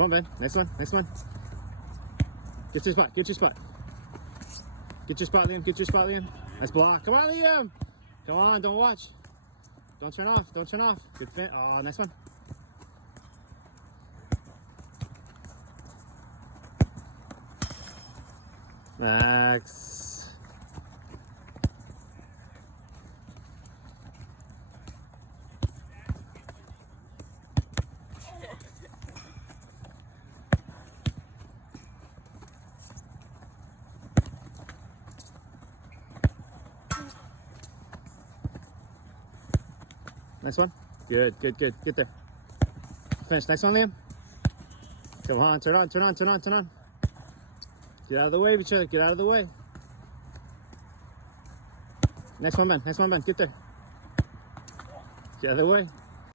Come on, Ben. Next one. Next one. Get your spot. Get your spot. Get your spot, Liam. Get your spot, Liam. Nice block. Come on, Liam. Come on. Don't watch. Don't turn off. Don't turn off. Good fit. Oh, nice one. Max. Nice one. Good, good, good. Get there. Finish. Next one, Liam. Come on. Turn on, turn on, turn on, turn on. Get out of the way, Victoria. Get out of the way. Next one, Ben. Next one, Ben. Get there. Get out of the way.